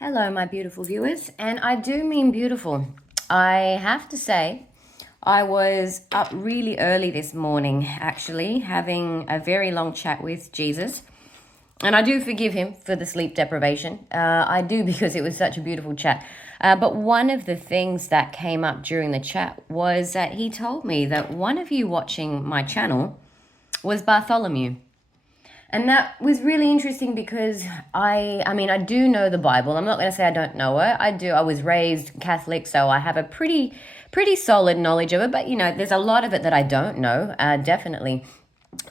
Hello, my beautiful viewers, and I do mean beautiful. I have to say, I was up really early this morning, actually, having a very long chat with Jesus. And I do forgive him for the sleep deprivation. I do because it was such a beautiful chat. But one of the things that came up during the chat was that he told me that one of you watching my channel was Bartholomew. And that was really interesting because I do know the Bible. I'm not going to say I don't know it. I do. I was raised Catholic, so I have a pretty solid knowledge of it. But there's a lot of it that I don't know. Definitely,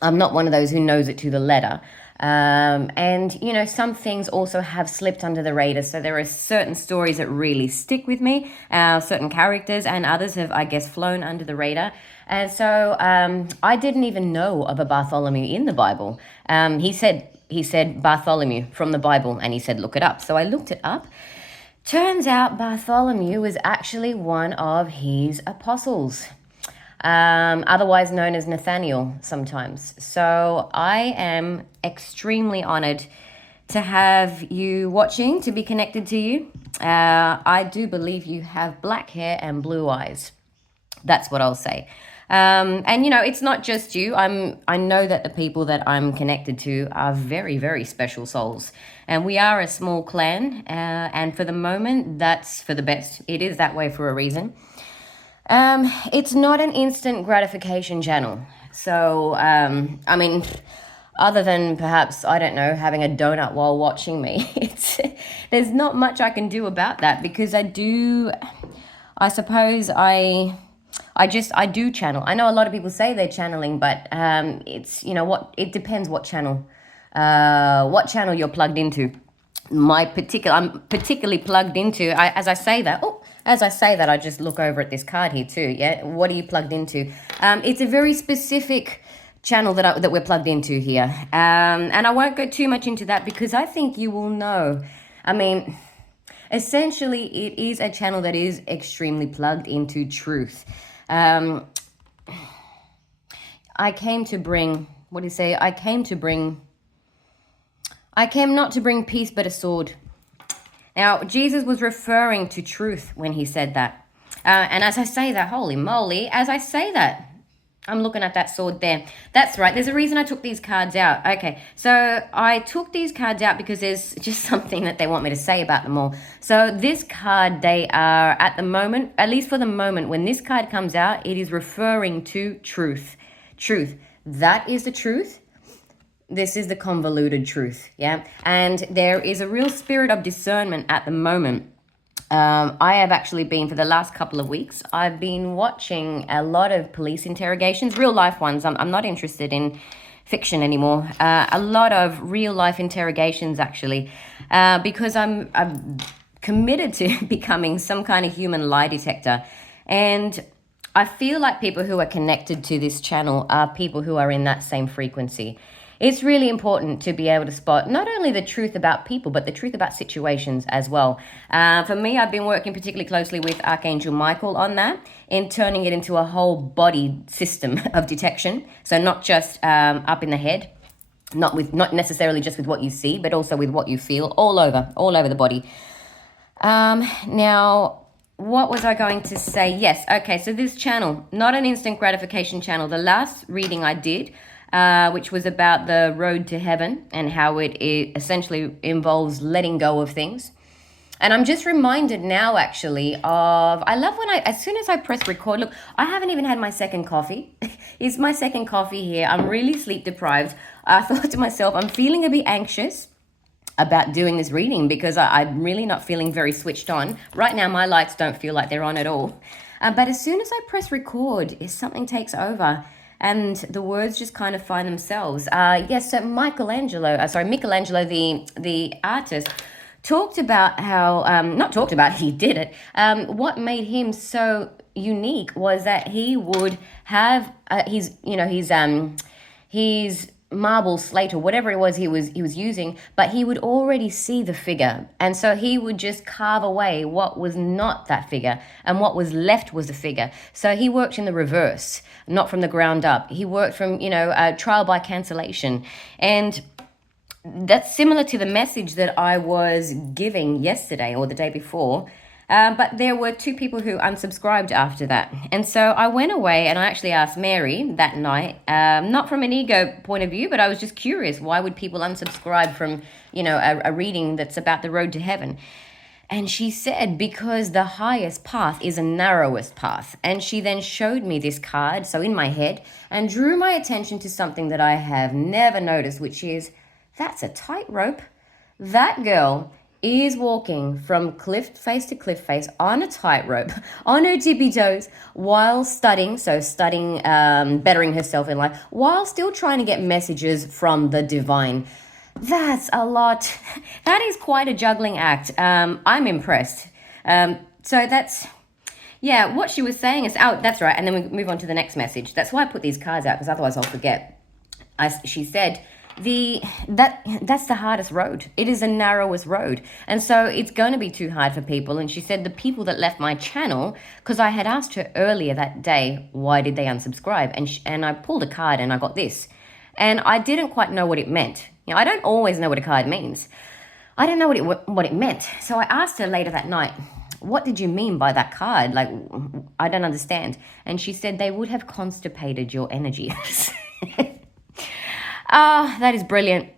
I'm not one of those who knows it to the letter. And some things also have slipped under the radar. So there are certain stories that really stick with me, certain characters, and others have, I guess, flown under the radar. And so I didn't even know of a Bartholomew in the Bible. He said Bartholomew from the Bible, and he said look it up. So I looked it up. Turns out Bartholomew was actually one of his apostles, otherwise known as Nathaniel sometimes. So I am extremely honored to have you watching, to be connected to you. I do believe you have black hair and blue eyes. That's what I'll say. And it's not just you. I know that the people that I'm connected to are very, very special souls, and we are a small clan. And for the moment, that's for the best. It is that way for a reason. It's not an instant gratification channel. So, other than perhaps, I don't know, having a donut while watching me, there's not much I can do about that because I do channel. I know a lot of people say they're channeling, but it depends what channel you're plugged into. I'm particularly plugged into, as I say that, I just look over at this card here too. Yeah. What are you plugged into? It's a very specific channel that we're plugged into here. And I won't go too much into that because I think you will know. Essentially, it is a channel that is extremely plugged into truth. I came not to bring peace, but a sword. Now, Jesus was referring to truth when he said that. And as I say that, holy moly, as I say that, I'm looking at that sword there. That's right. There's a reason I took these cards out. Okay, so I took these cards out because there's just something that they want me to say about them all. So this card, they are at the moment, at least for the moment, when this card comes out, it is referring to truth. Truth. That is the truth. This is the convoluted truth. Yeah. And there is a real spirit of discernment at the moment. I have actually been, for the last couple of weeks, I've been watching a lot of police interrogations, real life ones. I'm not interested in fiction anymore. A lot of real life interrogations, actually, because I'm committed to becoming some kind of human lie detector. And I feel like people who are connected to this channel are people who are in that same frequency. It's really important to be able to spot not only the truth about people, but the truth about situations as well. For me, I've been working particularly closely with Archangel Michael on that, in turning it into a whole body system of detection. So not just up in the head, not necessarily just with what you see, but also with what you feel all over the body. Now, what was I going to say? Yes, okay, so this channel, not an instant gratification channel. The last reading I did, which was about the road to heaven and how it essentially involves letting go of things. And I'm just reminded now, actually, I love when as soon as I press record, look, I haven't even had my second coffee. It's my second coffee here. I'm really sleep deprived. I thought to myself, I'm feeling a bit anxious about doing this reading because I'm really not feeling very switched on. Right now, my lights don't feel like they're on at all. But as soon as I press record, something takes over. And the words just kind of find themselves. Yes, so Michelangelo, the artist, talked about how, not talked about, he did it. What made him so unique was that he would have his marble slate or whatever it was he was using, but he would already see the figure, and so he would just carve away what was not that figure, and what was left was the figure. So he worked in the reverse, not from the ground up. He worked from trial by cancellation. And that's similar to the message that I was giving yesterday or the day before. But there were two people who unsubscribed after that. And so I went away and I actually asked Mary that night, not from an ego point of view, but I was just curious. Why would people unsubscribe from, a reading that's about the road to heaven? And she said, because the highest path is a narrowest path. And she then showed me this card, so in my head, and drew my attention to something that I have never noticed, which is, that's a tightrope. That girl is walking from cliff face to cliff face on a tightrope, on her tippy toes, while studying, bettering herself in life, while still trying to get messages from the divine. That's a lot. That is quite a juggling act. I'm impressed. So that's, yeah, what she was saying is, oh, that's right. And then we move on to the next message. That's why I put these cards out, because otherwise I'll forget. She said, that's the hardest road. It is the narrowest road. And so it's going to be too hard for people. And she said the people that left my channel, because I had asked her earlier that day, why did they unsubscribe? And I pulled a card and I got this. And I didn't quite know what it meant. I don't always know what a card means. I didn't know what it meant. So I asked her later that night, what did you mean by that card? Like, I don't understand. And she said they would have constipated your energies. That is brilliant.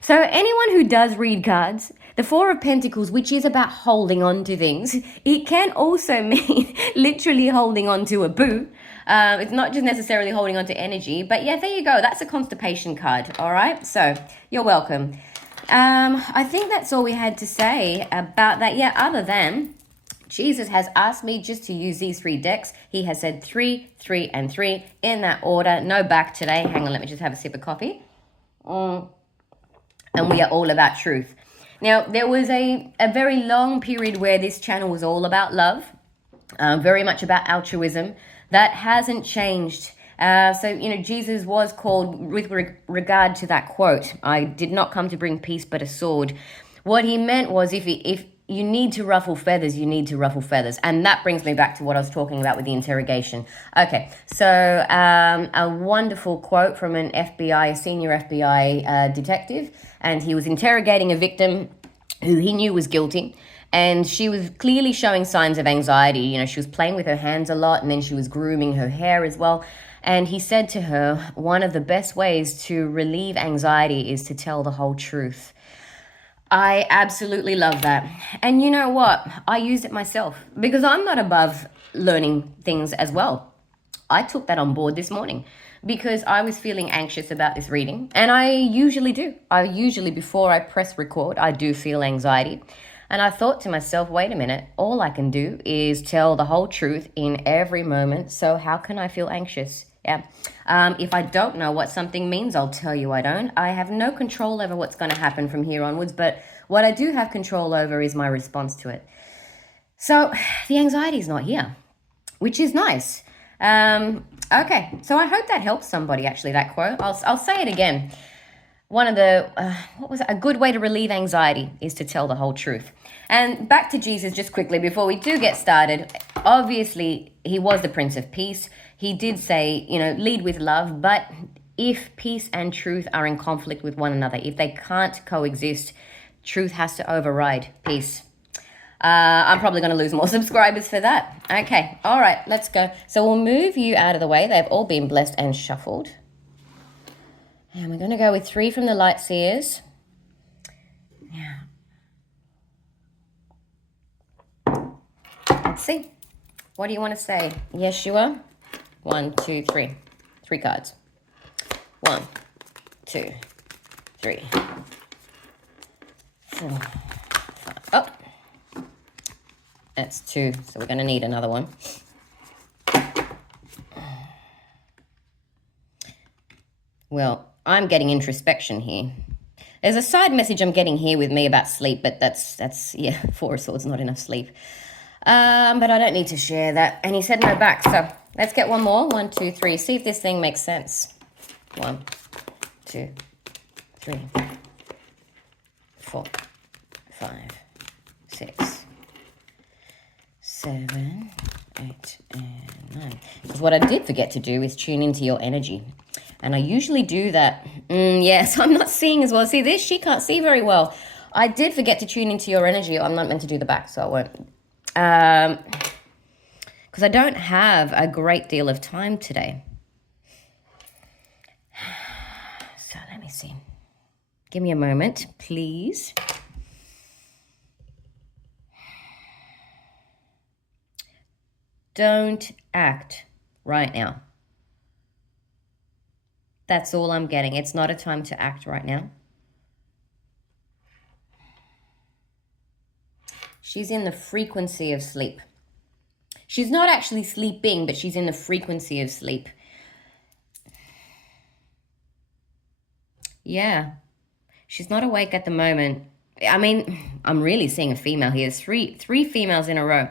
So anyone who does read cards, the Four of Pentacles, which is about holding on to things, it can also mean literally holding on to a boo. It's not just necessarily holding on to energy, but yeah, there you go. That's a constipation card. All right. So you're welcome. I think that's all we had to say about that. Yeah. Other than Jesus has asked me just to use these three decks. He has said 3, 3, and 3 in that order. No back today. Hang on. Let me just have a sip of coffee. And we are all about truth. Now, there was a very long period where this channel was all about love, very much about altruism. That hasn't changed. So, Jesus was called, with regard to that quote, I did not come to bring peace but a sword. What he meant was if you need to ruffle feathers, you need to ruffle feathers. And that brings me back to what I was talking about with the interrogation. Okay, so a wonderful quote from a senior FBI detective, and he was interrogating a victim who he knew was guilty. And she was clearly showing signs of anxiety. She was playing with her hands a lot, and then she was grooming her hair as well. And he said to her, one of the best ways to relieve anxiety is to tell the whole truth. I absolutely love that. And you know what? I used it myself because I'm not above learning things as well. I took that on board this morning because I was feeling anxious about this reading. And I usually do. Before I press record, I do feel anxiety. And I thought to myself, wait a minute, all I can do is tell the whole truth in every moment. So how can I feel anxious? Yeah. If I don't know what something means, I'll tell you I don't. I have no control over what's going to happen from here onwards, but what I do have control over is my response to it. So the anxiety is not here, which is nice. Okay, so I hope that helps somebody, actually, that quote. I'll say it again. One of the, a good way to relieve anxiety is to tell the whole truth. And back to Jesus just quickly before we do get started. Obviously, he was the Prince of Peace. He did say, lead with love. But if peace and truth are in conflict with one another, if they can't coexist, truth has to override peace. I'm probably going to lose more subscribers for that. Okay, all right, let's go. So we'll move you out of the way. They've all been blessed and shuffled. And we're going to go with 3 from the Light Seers. Yeah. Let's see. What do you want to say? Yeshua? 1, 2, 3. 3 cards. 1, 2, 3, 4, 5. Oh. That's 2. So we're going to need another one. Well, I'm getting introspection here. There's a side message I'm getting here with me about sleep, but that's 4 of Swords, not enough sleep. But I don't need to share that. And he said no back, so let's get one more. 1, 2, 3. See if this thing makes sense. 1, 2, 3, 4, 5, 6, 7, 8, and 9. Because what I did forget to do is tune into your energy. And I usually do that Yes, I'm not seeing as well. See this? She can't see very well. I did forget to tune into your energy. I'm not meant to do the back, so I won't. Because I don't have a great deal of time today. So let me see. Give me a moment, please. Don't act right now. That's all I'm getting. It's not a time to act right now. She's in the frequency of sleep. She's not actually sleeping, but she's in the frequency of sleep. Yeah. She's not awake at the moment. I mean, I'm really seeing a female here. Three females in a row.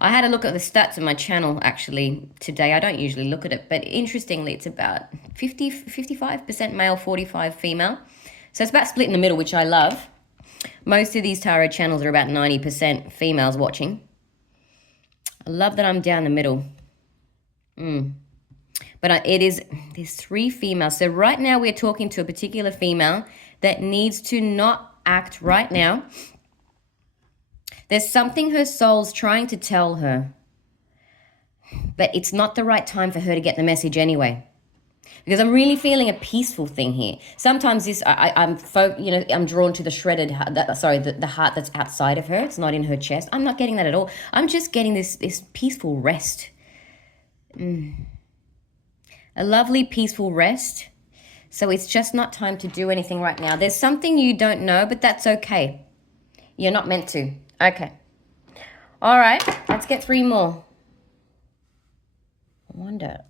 I had a look at the stats of my channel actually today. I don't usually look at it, but interestingly, it's about 55% male, 45 female. So it's about split in the middle, which I love. Most of these tarot channels are about 90% females watching. I love that I'm down the middle. But there's three females. So right now we're talking to a particular female that needs to not act right now. There's something her soul's trying to tell her, but it's not the right time for her to get the message anyway. Because I'm really feeling a peaceful thing here. Sometimes this, I'm drawn to the shredded, the heart that's outside of her. It's not in her chest. I'm not getting that at all. I'm just getting this peaceful rest. A lovely peaceful rest. So it's just not time to do anything right now. There's something you don't know, but that's okay. You're not meant to. Okay. All right. Let's get three more. I wonder,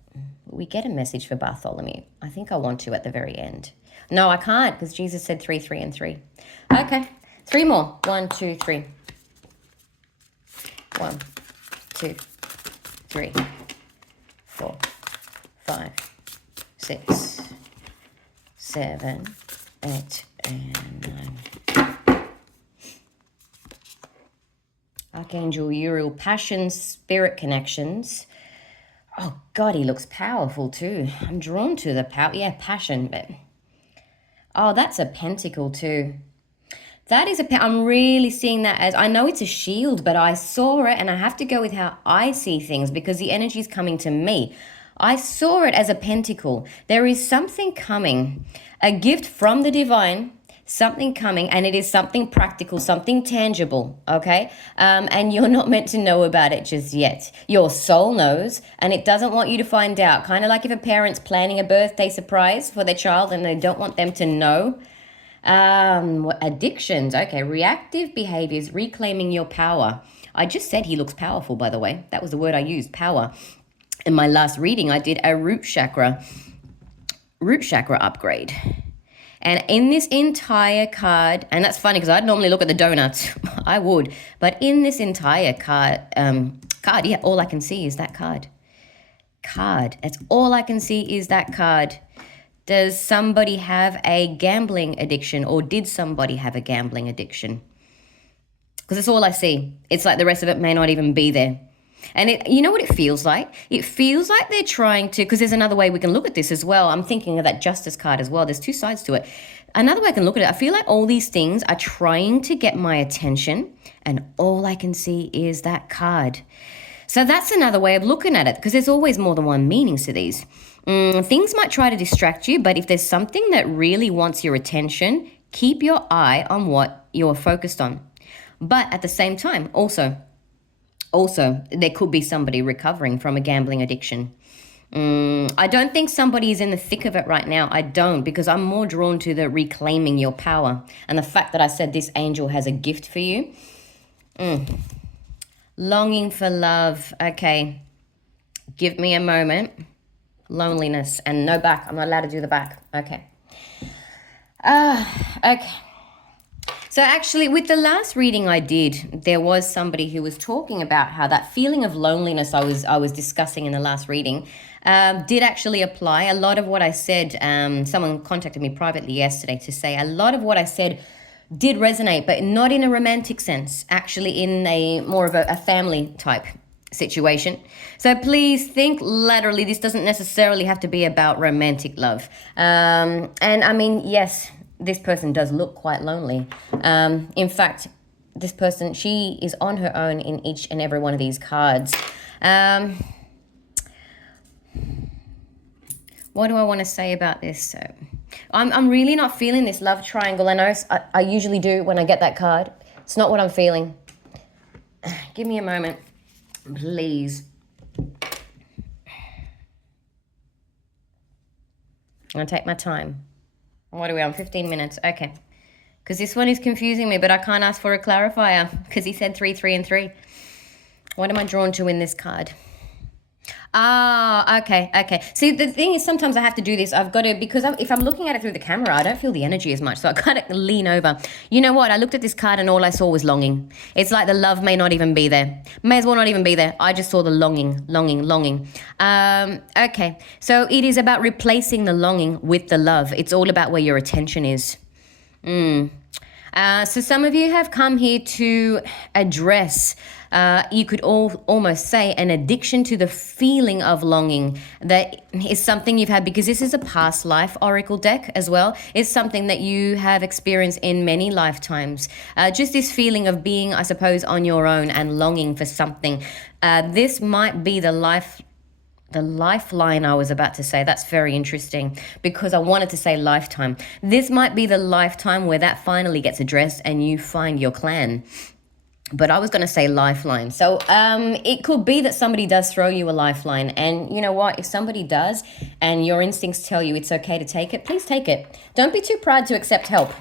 will we get a message for Bartholomew? I think I want to at the very end. No, I can't because Jesus said 3, 3, and 3. Okay. Three more. 1, 2, 3. 1, 2, 3, 4, 5, 6, 7, 8, and 9. Archangel Uriel, passion, spirit connections. Oh, God, he looks powerful too. I'm drawn to the power. Yeah, passion. But oh, that's a pentacle too. That is I'm really seeing that as, I know it's a shield, but I saw it, and I have to go with how I see things because the energy is coming to me. I saw it as a pentacle. There is something coming, a gift from the divine, something coming, and it is something practical, something tangible, okay? And you're not meant to know about it just yet. Your soul knows, and it doesn't want you to find out. Kind of like if a parent's planning a birthday surprise for their child and they don't want them to know. Addictions, okay, reactive behaviors, reclaiming your power. I just said he looks powerful, by the way. That was the word I used, power. In my last reading, I did a root chakra upgrade. And in this entire card, and that's funny because I'd normally look at the donuts. I would. But in this entire card, yeah, all I can see is that card. That's all I can see is that card. Does somebody have a gambling addiction, or did somebody have a gambling addiction? Because that's all I see. It's like the rest of it may not even be there. And you know what it feels like? It feels like they're trying to, because there's another way we can look at this as well. I'm thinking of that justice card as well. There's two sides to it. Another way I can look at it, I feel like all these things are trying to get my attention, and all I can see is that card. So that's another way of looking at it, because there's always more than one meanings to these. Things might try to distract you, but if there's something that really wants your attention, keep your eye on what you're focused on. But at the same time, also, there could be somebody recovering from a gambling addiction. I don't think somebody is in the thick of it right now. I don't, because I'm more drawn to the reclaiming your power. And the fact that I said this angel has a gift for you. Longing for love. Okay. Give me a moment. Loneliness. And no back. I'm not allowed to do the back. Okay. Okay. So actually, with the last reading I did, there was somebody who was talking about how that feeling of loneliness I was discussing in the last reading did actually apply. A lot of what I said, someone contacted me privately yesterday to say a lot of what I said did resonate, but not in a romantic sense, actually in a more of a family type situation. So please think laterally. This doesn't necessarily have to be about romantic love. And I mean, yes, this person does look quite lonely. In fact, this person, she is on her own in each and every one of these cards. What do I want to say about this? So, I'm really not feeling this love triangle. I know I usually do when I get that card. It's not what I'm feeling. Give me a moment, please. I'm going to take my time. What are we on? 15 minutes. Okay. Because this one is confusing me, but I can't ask for a clarifier because he said 3, 3, and 3. What am I drawn to in this card? Ah, okay. See, the thing is, sometimes I have to do this. I've got to, because if I'm looking at it through the camera, I don't feel the energy as much. So I kind of lean over. You know what? I looked at this card and all I saw was longing. It's like the love may not even be there. May as well not even be there. I just saw the longing. Okay. So it is about replacing the longing with the love. It's all about where your attention is. So some of you have come here to address, you could almost say, an addiction to the feeling of longing that is something you've had, because this is a past life oracle deck as well. It's something that you have experienced in many lifetimes. Just this feeling of being, I suppose, on your own and longing for something. This might be the lifeline I was about to say. That's very interesting because I wanted to say lifetime. This might be the lifetime where that finally gets addressed and you find your clan. But I was going to say lifeline. So it could be that somebody does throw you a lifeline. And you know what? If somebody does and your instincts tell you it's okay to take it, please take it. Don't be too proud to accept help.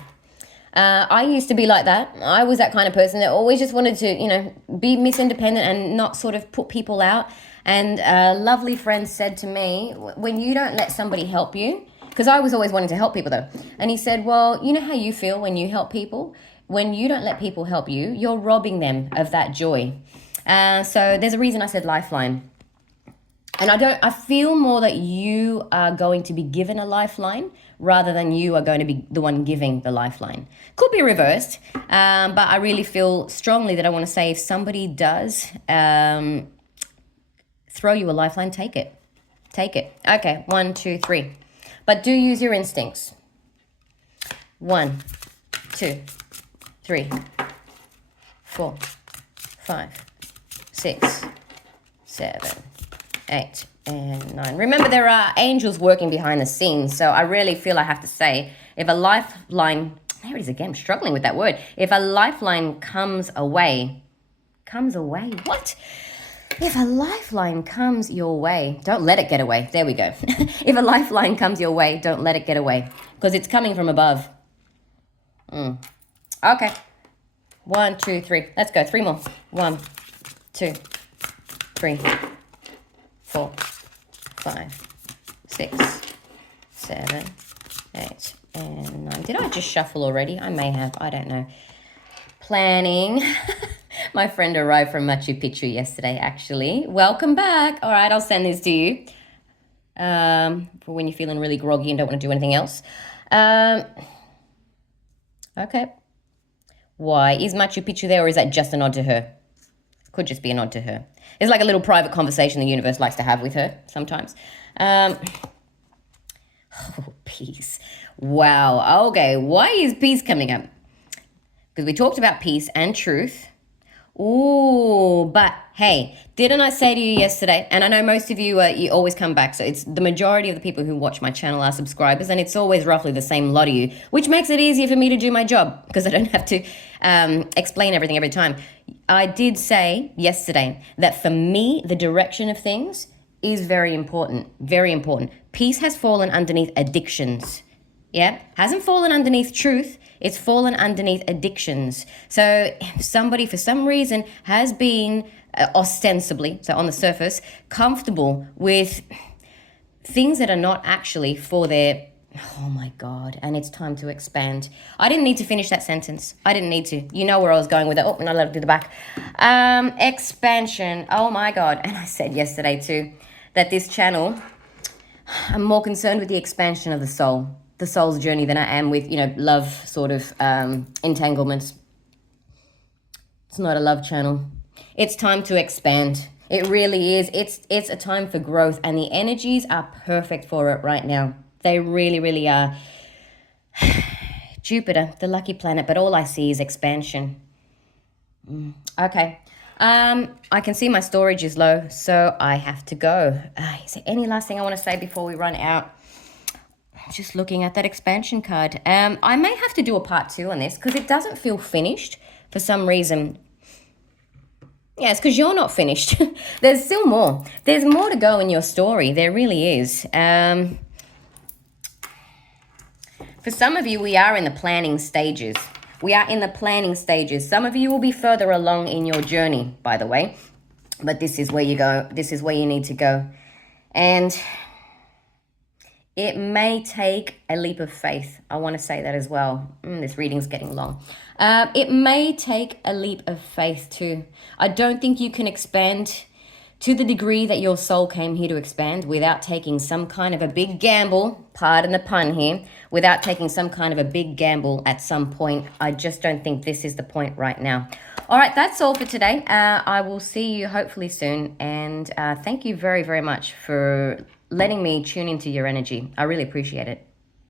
I used to be like that. I was that kind of person that always just wanted to, be Miss Independent and not sort of put people out. And a lovely friend said to me, when you don't let somebody help you, because I was always wanting to help people though. And he said, well, you know how you feel when you help people? When you don't let people help you, you're robbing them of that joy. So there's a reason I said lifeline. And I feel more that you are going to be given a lifeline rather than you are going to be the one giving the lifeline. Could be reversed, but I really feel strongly that I want to say if somebody does throw you a lifeline, take it. Take it. Okay, 1, 2, 3. But do use your instincts. 1, 2, 3, 4, 5, 6, 7, 8, and 9. Remember, there are angels working behind the scenes, so I really feel I have to say, if a lifeline, there it is again, I'm struggling with that word. If a lifeline comes away, what? If a lifeline comes your way, don't let it get away. There we go. If a lifeline comes your way, don't let it get away, because it's coming from above. Okay. 1, 2, 3. Let's go. 3 more. 1, 2, 3, 4, 5, 6, 7, 8, and 9. Did I just shuffle already? I may have. I don't know. Planning. My friend arrived from Machu Picchu yesterday, actually. Welcome back. All right, I'll send this to you for when you're feeling really groggy and don't want to do anything else. Okay. Why? Is Machu Picchu there, or is that just a nod to her? Could just be a nod to her. It's like a little private conversation the universe likes to have with her sometimes. Peace. Wow. Okay, why is peace coming up? Because we talked about peace and truth. Ooh, but hey, didn't I say to you yesterday, and I know most of you, you always come back, so it's the majority of the people who watch my channel are subscribers, and it's always roughly the same lot of you, which makes it easier for me to do my job, because I don't have to explain everything every time. I did say yesterday that for me, the direction of things is very important, very important. Peace has fallen underneath addictions. Yeah, hasn't fallen underneath truth. It's fallen underneath addictions. So if somebody, for some reason, has been ostensibly, so on the surface, comfortable with things that are not actually for their, oh my God, and it's time to expand. I didn't need to finish that sentence. I didn't need to. You know where I was going with it. Oh, not allowed to do the back. Expansion. Oh my God. And I said yesterday too, that this channel, I'm more concerned with the expansion of the soul's journey than I am with, love sort of entanglements. It's not a love channel. It's time to expand. It really is. It's a time for growth, and the energies are perfect for it right now. They really, really are. Jupiter, the lucky planet, but all I see is expansion. Okay. I can see my storage is low, so I have to go. Is there any last thing I want to say before we run out? Just looking at that expansion card. I may have to do a part 2 on this because it doesn't feel finished for some reason. Yeah, it's because you're not finished. There's still more. There's more to go in your story. There really is. For some of you, we are in the planning stages. We are in the planning stages. Some of you will be further along in your journey, by the way. But this is where you go. This is where you need to go. And it may take a leap of faith. I want to say that as well. This reading's getting long. It may take a leap of faith too. I don't think you can expand to the degree that your soul came here to expand without taking some kind of a big gamble, pardon the pun here, without taking some kind of a big gamble at some point. I just don't think this is the point right now. All right, that's all for today. I will see you hopefully soon. And thank you very, very much for letting me tune into your energy. I really appreciate it.